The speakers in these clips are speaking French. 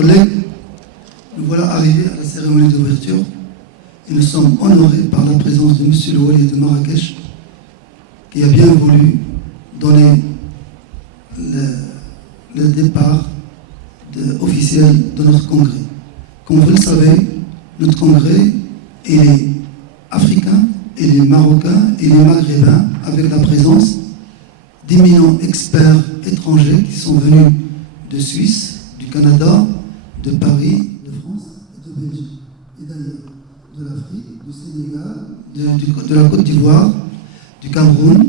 collègues, nous voilà arrivés à la cérémonie d'ouverture et nous sommes honorés par la présence de M. le Wali de Marrakech qui a bien voulu donner le départ officiel de notre congrès. Comme vous le savez, notre congrès est africain, et les Marocains et les Maghrébins, avec la présence d'éminents experts étrangers qui sont venus de Suisse, du Canada, de Paris, de France, de Belgique, et d'ailleurs, de l'Afrique, du Sénégal, de la Côte d'Ivoire, du Cameroun,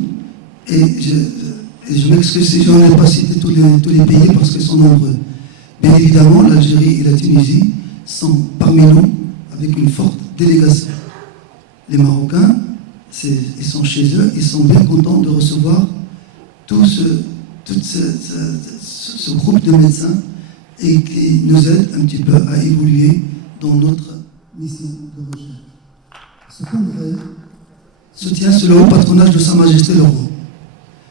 et je m'excuse si je n'ai pas cité tous les pays parce qu'ils sont nombreux. Bien évidemment, l'Algérie et la Tunisie sont parmi nous avec une forte délégation. Les Marocains, ils sont chez eux, ils sont bien contents de recevoir tout ce groupe de médecins et qui nous aident un petit peu à évoluer dans notre mission de recherche. Ce congrès se tient sous le haut patronage de Sa Majesté le Roi.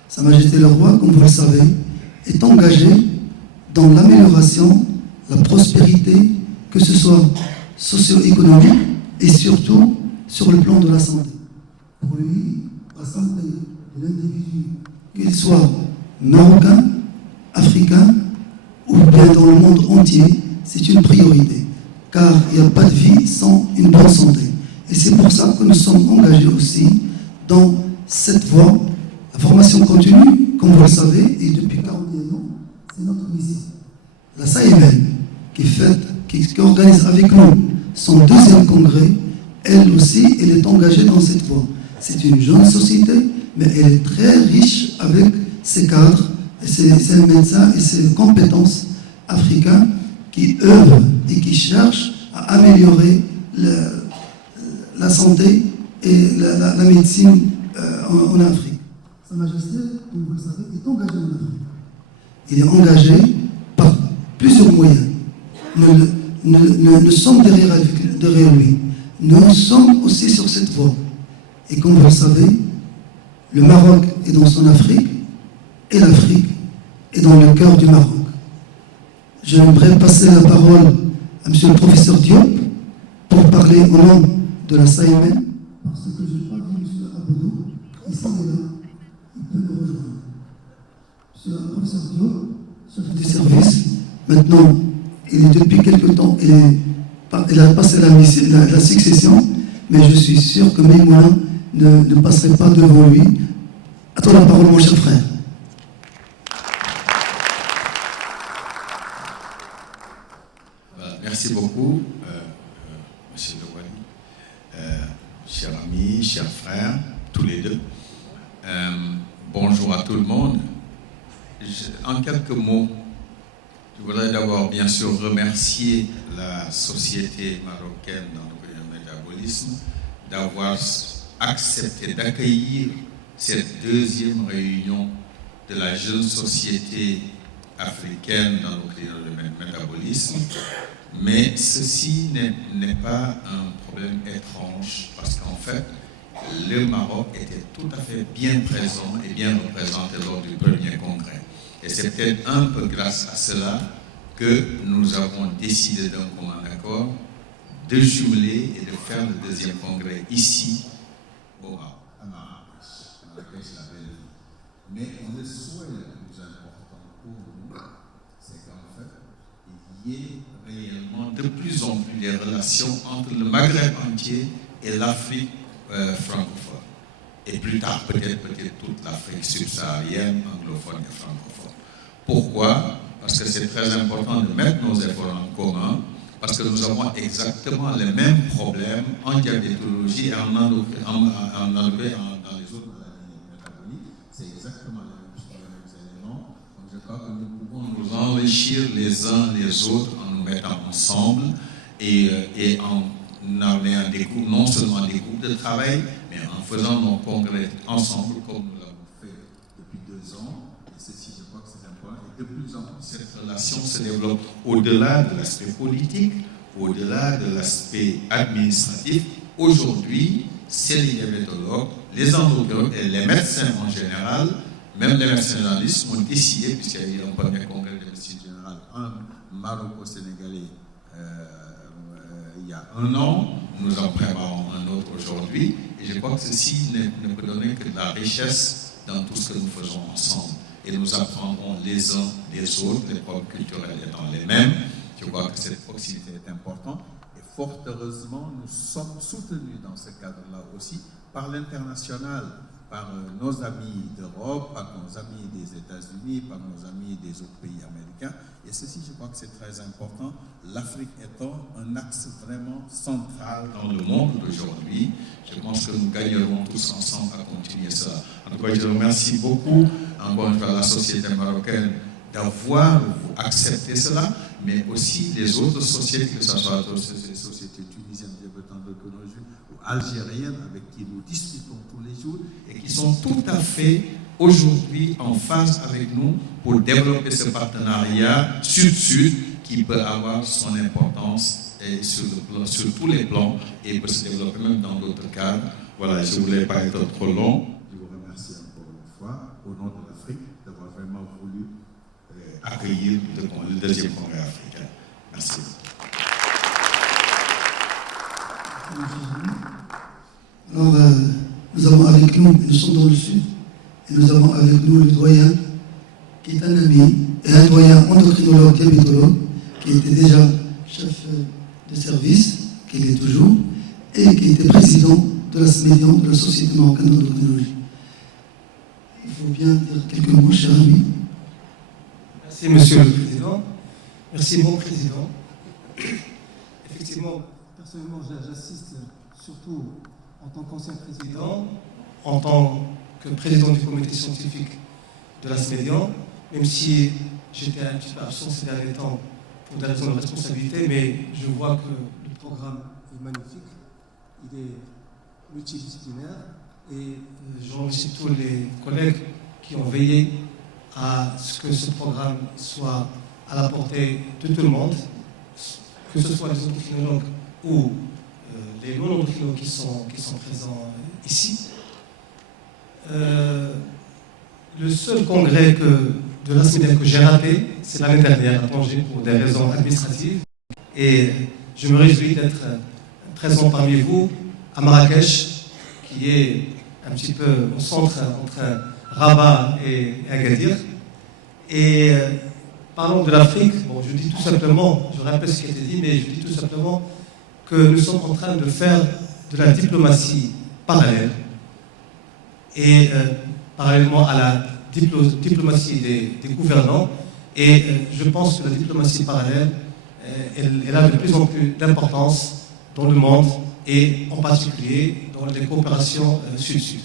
Sa Majesté le Roi, comme vous le savez, est engagé dans l'amélioration, la prospérité, que ce soit socio-économique et surtout sur le plan de la santé. Pour lui, la santé de l'individu, qu'il soit marocain, africain ou bien dans le monde entier, c'est une priorité. Car il n'y a pas de vie sans une bonne santé. Et c'est pour ça que nous sommes engagés aussi dans cette voie. La formation continue, comme vous le savez, et depuis 41 ans, c'est notre mission. La SAEMEN, qui organise avec nous son deuxième congrès, elle aussi, elle est engagée dans cette voie. C'est une jeune société, mais elle est très riche avec ses cadres, et ses médecins et ses compétences africains qui œuvrent et qui cherchent à améliorer la santé et la médecine en Afrique. Sa Majesté, comme vous le savez, est engagée en Afrique. Il est engagé par plusieurs moyens. Nous sommes derrière lui. Nous sommes aussi sur cette voie. Et comme vous le savez, le Maroc est dans son Afrique et l'Afrique est dans le cœur du Maroc. J'aimerais passer la parole à M. le professeur Diop pour parler au nom de la SAEMEN. Parce que je n'ai pas vu M. Aboudou, ici et là, il peut le rejoindre. M. le professeur Diop, chef du service, maintenant, il est depuis quelque temps, il a passé la succession, mais je suis sûr que Maïmouna ne passerait pas devant lui. À toi la parole, mon cher frère. Merci beaucoup, monsieur le Wali, chers amis, chers frères, tous les deux. Bonjour à tout le monde. En quelques mots, je voudrais d'abord, bien sûr, remercier la Société marocaine dans le métabolisme d'avoir accepté d'accueillir cette deuxième réunion de la jeune société africaine dans le métabolisme. Mais ceci n'est pas un problème étrange parce qu'en fait, le Maroc était tout à fait bien présent et bien représenté lors du premier congrès. Et c'est peut-être un peu grâce à cela que nous avons décidé d'un commun accord de jumeler et de faire le deuxième congrès ici, à Marrakech, la belle ville. Mais le souhait le plus important pour nous, c'est qu'en fait, il y ait réellement de plus en plus des relations entre le Maghreb entier et l'Afrique francophone. Et plus tard, peut-être toute l'Afrique subsaharienne, anglophone et francophone. Pourquoi? Parce que c'est très important de mettre nos efforts en commun, parce que nous avons exactement les mêmes problèmes en diabétologie et en enlevé dans les autres maladies métaboliques. C'est exactement les mêmes éléments. Donc je crois que nous pouvons nous enrichir les uns les autres en nous mettant ensemble et en ayant des groupes, non seulement des groupes de travail, mais en faisant nos congrès ensemble comme nous l'avons fait depuis 2 ans. Et ceci, je crois que c'est important. Et de plus en plus, cette relation se développe au-delà de l'aspect politique, au-delà de l'aspect administratif. Aujourd'hui, c'est les diabétologues, les endocrinologues et les médecins en général Même les médecins généralistes ont décidé, puisqu'il y a eu un premier congrès de médecine générale, un maroco-sénégalais il y a un an, nous en préparons un autre aujourd'hui, et je crois que ceci ne peut donner que de la richesse dans tout ce que nous faisons ensemble. Et nous apprendrons les uns des autres, les programmes culturels étant les mêmes. Je crois que cette proximité est importante. Et fort heureusement, nous sommes soutenus dans ce cadre-là aussi par l'international, par nos amis d'Europe, par nos amis des États-Unis, par nos amis des autres pays américains. Et ceci, je crois que c'est très important. L'Afrique étant un axe vraiment central dans le monde d'aujourd'hui, je pense que nous gagnerons tous ensemble à continuer cela. En tout cas, je remercie beaucoup, encore une fois, la société marocaine d'avoir accepté cela, mais aussi les autres sociétés, que ce soit les sociétés tunisiennes débutantes de technologie ou algériennes avec qui nous discutons tous les jours et qui sont tout à fait aujourd'hui en phase avec nous pour développer ce partenariat sud-sud qui peut avoir son importance et sur tous les plans et peut se développer même dans d'autres cadres. Voilà, je ne voulais pas être trop long. Je vous remercie encore une fois au nom de l'Afrique d'avoir vraiment voulu accueillir le deuxième congrès africain. Merci. Alors, nous avons avec nous sommes dans le sud, et nous avons avec nous le doyen, qui est un ami, et un doyen endocrinologue, diabétologue, qui était déjà chef de service, qui l'est toujours, et qui était président de la SMEDIAN, de la Société marocaine d'endocrinologie. Il faut bien dire quelques mots, cher ami. Merci, Monsieur le Président. Merci, mon Président. Effectivement, personnellement, j'assiste surtout en tant qu'ancien président, en tant que président du comité scientifique de la SMEDIAN, même si j'étais un petit peu absent ces derniers temps pour des raisons de responsabilité, mais je vois que le programme est magnifique, il est multidisciplinaire et je remercie tous les collègues qui ont veillé à ce que ce programme soit à la portée de tout le monde, que ce soit les endocrinologues ou les non-endocrinologues qui sont présents ici. Le seul congrès de la SMEDIAN que j'ai raté, c'est l'année dernière à Tanger pour des raisons administratives. Et je me réjouis d'être présent parmi vous à Marrakech, qui est un petit peu au centre entre Rabat et Agadir. Et parlons de l'Afrique, bon, je dis tout simplement, je répète ce qui a été dit, mais je dis tout simplement que nous sommes en train de faire de la diplomatie parallèle. Et parallèlement à la diplomatie des gouvernants. Et je pense que la diplomatie parallèle, elle a de plus en plus d'importance dans le monde et en particulier dans les coopérations sud-sud.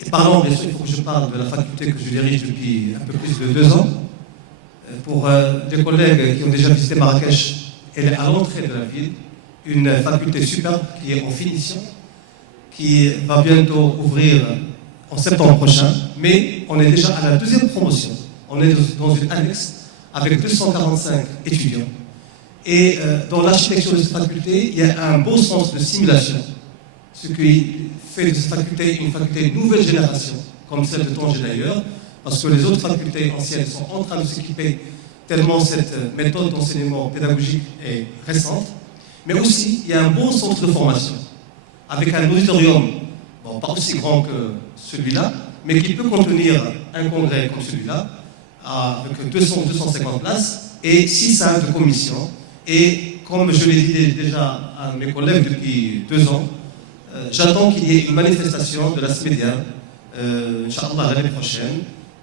Et parlons, bien sûr, il faut que je parle de la faculté que je dirige depuis un peu plus de 2 ans. Pour des collègues qui ont déjà visité Marrakech, elle est à l'entrée de la ville, une faculté superbe qui est en finition, qui va bientôt ouvrir en septembre prochain, mais on est déjà à la 2e promotion. On est dans une annexe avec 245 étudiants. Et dans l'architecture de cette faculté, il y a un beau centre de simulation, ce qui fait de cette faculté une faculté nouvelle génération, comme celle de Tanger d'ailleurs, parce que les autres facultés anciennes sont en train de s'équiper tellement cette méthode d'enseignement pédagogique est récente. Mais aussi, il y a un beau centre de formation, avec un auditorium, bon, pas aussi grand que celui-là, mais qui peut contenir un congrès comme celui-là, avec 250 places, et 6 salles de commission. Et comme je l'ai dit déjà à mes collègues depuis 2 ans, j'attends qu'il y ait une manifestation de la SMEDIAN, Inch'Allah l'année prochaine,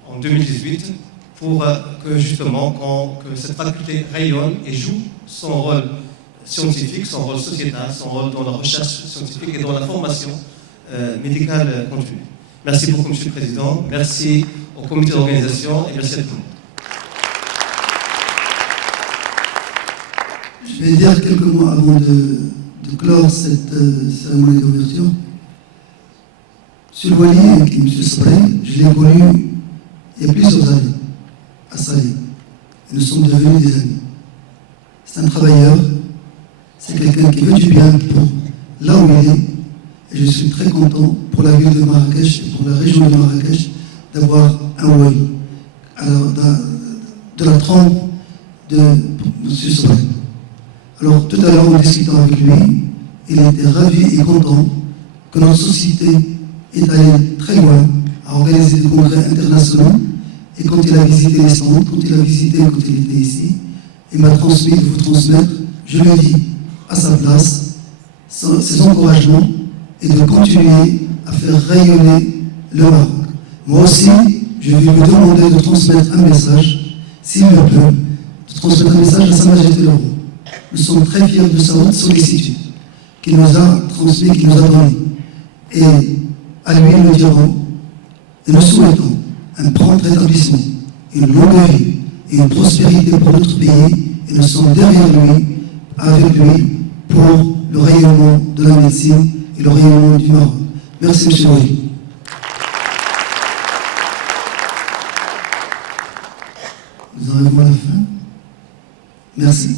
en 2018, pour que justement que cette faculté rayonne et joue son rôle scientifique, son rôle sociétal, son rôle dans la recherche scientifique et dans la formation médicale continue. Merci beaucoup, Monsieur le Président. Merci au comité d'organisation et merci à tout le monde. Je vais dire quelques mots avant de clore cette cérémonie d'ouverture. M. Wali et M. Spray, je l'ai connu il y a plusieurs années à Salé. Nous sommes devenus des amis. C'est un travailleur, c'est quelqu'un qui veut du bien pour là où il est. Et je suis très content pour la ville de Marrakech et pour la région de Marrakech d'avoir un wali, alors de la trempe de M. Soral. Alors tout à l'heure, en discutant avec lui, il était ravi et content que notre société est allée très loin à organiser des congrès internationaux. Et quand il a visité les stands, quand il était ici, il m'a transmis de vous transmettre, je le dis à sa place, ses encouragements et de continuer à faire rayonner le Maroc. Moi aussi, je vais lui demander de transmettre un message, s'il le peut, de transmettre un message à Sa Majesté le Roi. Nous sommes très fiers de sa haute sollicitude qu'il nous a transmis, qu'il nous a donnée. Et à lui, nous dirons, et nous souhaitons un prompt rétablissement, une longue vie et une prospérité pour notre pays, et nous sommes derrière lui, avec lui, pour le rayonnement de la médecine et le rayonnement du Maroc. Merci, M. Wali. Nous arrivons à la fin. Merci.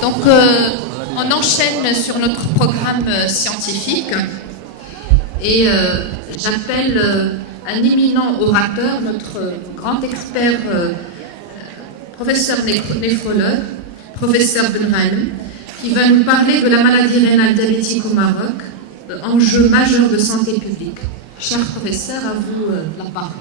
Donc, on enchaîne sur notre programme scientifique et j'appelle un éminent orateur, notre grand expert, professeur néphrologue, professeur Benraïm, qui va nous parler de la maladie rénale diabétique au Maroc, enjeu majeur de santé publique. Cher professeur, à vous la parole.